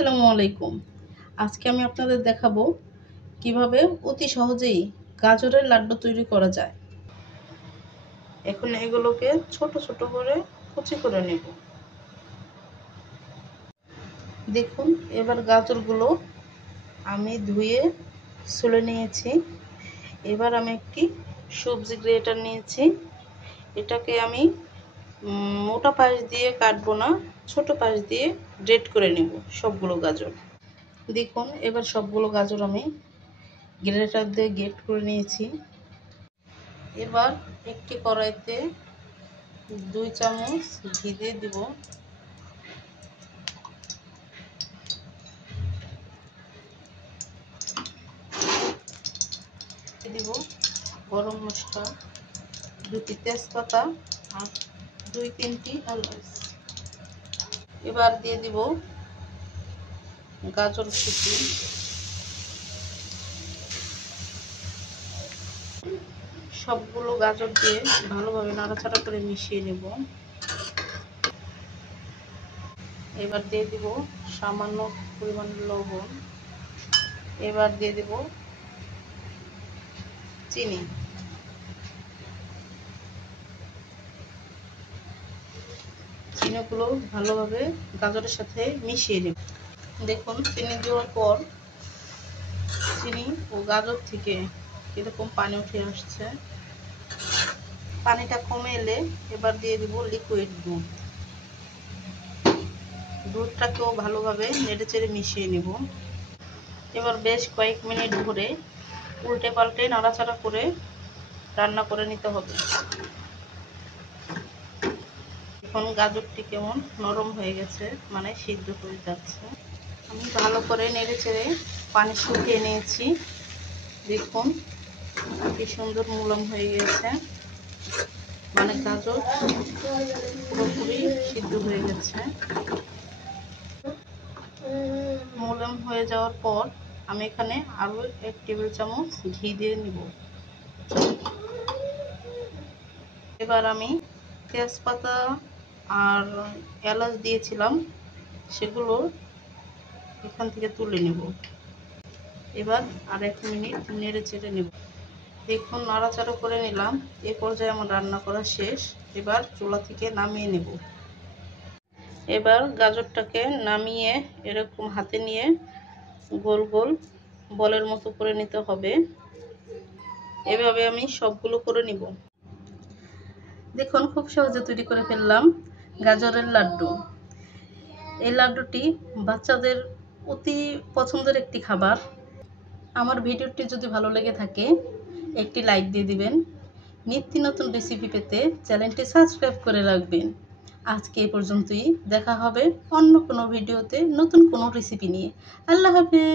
আসসালামু আলাইকুম। আজকে আমি আপনাদের দেখাবো কিভাবে অতি সহজেই গাজরের লাড্ডু তৈরি করা যায়। এখন এগুলোকে ছোট ছোট করে কুচি করে নেব। দেখুন, এবার গাজরগুলো আমি ধুয়ে ছুলে নিয়েছি। এবার আমি একটি সবজি গ্রেটার নিয়েছি। এটাকে আমি মোটা পাশ দিয়ে কাটবো না, ছোট পাশ দিয়ে গ্রেট করে নেব সবগুলো গাজর। দেখুন, এবার সবগুলো গাজর আমি গ্রেটার দিয়ে গ্রেট করে নিয়েছি। এবার একটি কড়াইতে 2 চামচ ঘি দিয়ে দিব। দিব গরম মশলা, 2টি তেজপাতা আর 2-3টি এলাচ। এবার দিয়ে দিব গাজর কুচি। সবগুলো গাজর দিয়ে ভালোভাবে নাড়াচাড়া করে মিশিয়ে নেব। এবার দিয়ে দিব সামান্য পরিমাণ লবণ। এবার দিয়ে দিব চিনি। চিনিগুলো ভালোভাবে গাজরের সাথে মিশিয়ে নেব। দেখুন, চিনি দেওয়ার পর চিনি ও গাজর থেকে এরকম পানি উঠে আসছে। পানিটা কমে এলে এবার দিয়ে দিব লিকুইড দুধ। দুধটাকেও ভালোভাবে নেড়েচেড়ে মিশিয়ে নেব। এবার বেশ কয়েক মিনিট ধরে উল্টে পাল্টে নাড়াচাড়া করে রান্না করে নিতে হবে। এখন গাজরটি কেমন নরম হয়ে গেছে, মানে সিদ্ধ হয়ে যাচ্ছে। আমি ভালো করে নেড়েচেড়ে পানি শুকিয়ে নিয়েছি। দেখুন কি সুন্দর মুলাম হয়ে গেছে, মানে গাজর পুরোপুরি সিদ্ধ হয়ে গেছে। মুলাম হয়ে যাওয়ার পর আমি এখানে আরও 1 টেবিল চামচ ঘি দিয়ে নিব। এবার আমি তেজপাতা আর এলাচ দিয়েছিলাম, সেগুলো এখান থেকে তুলে নেব। এবার আর 1 মিনিট নেড়ে চেড়ে নেব। দেখুন, নাড়াচাড়া করে নিলাম। এ পর্যায়ে আমার রান্না করা শেষ। এবার চুলা থেকে নামিয়ে নেব। এবার গাজরটাকে নামিয়ে এরকম হাতে নিয়ে গোল গোল বলের মতো করে নিতে হবে। এভাবে আমি সবগুলো করে নিব। দেখুন, খুব সহজে তৈরি করে ফেললাম গাজরের লাড্ডু। এই লাড্ডুটি বাচ্চাদের অতি পছন্দের একটি খাবার। আমার ভিডিওটি যদি ভালো লেগে থাকে একটি লাইক দিয়ে দিবেন। নিত্য নতুন রেসিপি পেতে চ্যানেলটি সাবস্ক্রাইব করে রাখবেন। আজকে এ পর্যন্তই। দেখা হবে অন্য কোনো ভিডিওতে নতুন কোনো রেসিপি নিয়ে। আল্লাহ হাফেজ।